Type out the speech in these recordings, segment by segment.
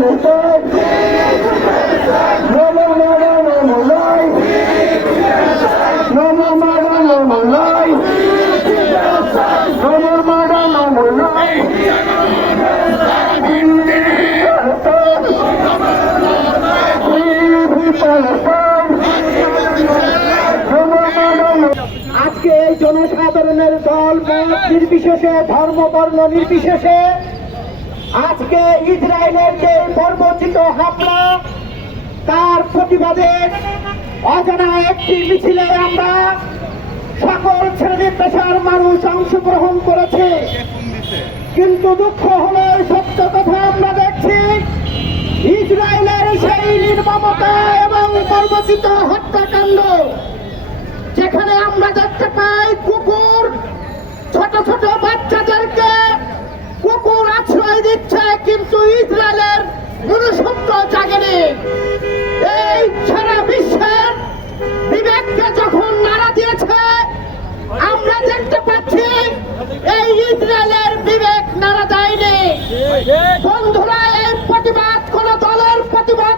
Palestine. জনসাধারণের দল নির্বিশেষে ধর্ম বর্ণ নির্বিশেষে আজকে ইসরায়েলের যে বর্বচিত হামলা, তার প্রতিবাদে অজানা একটি মিছিলে আমরা সকল শ্রেণি পেশার মানুষ অংশগ্রহণ করেছে। কিন্তু দুঃখ হলো সত্য কথা আমরা দেখছি, ইসরায়েলের সেই নির্মমতা এবং বর্বচিত হত্যাকাণ্ড, যেখানে আমরা দেখতে পাই ছোট বাচ্চাদেরকে কুকুর আশ্রয় দিচ্ছে, কিন্তু ইসরায়েলের মনুষ্যত্ব জাগেনি। এই সারা বিশ্বের বিবেককে যখন নাড়া দিয়েছে, আমরা দেখতে পাচ্ছি এই ইসরায়েলের বিবেক নাড়া দেয়নি। বন্ধুরা এই প্রতিবাদ, কোন দলের প্রতিবাদ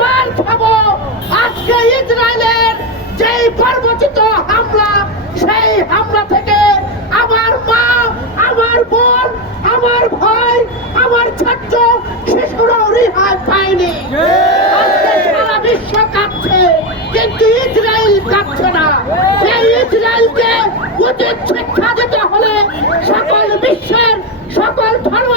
মার খাব আজকে ইসরায়েলের যেই পর্বচিত হামলা, সেই হামলা থেকে আমার মা, আমার বোন, আমার ভাই, আমার ছাত্র, শিশুরাও রেহাই পায়নি। সারা বিশ্ব কাঁপছে, কিন্তু ইসরায়েল কাঁপছে না। এই ইসরায়েলকে উচিত শিক্ষা দিতে হলে সকল বিশ্বের সকল ধর্ম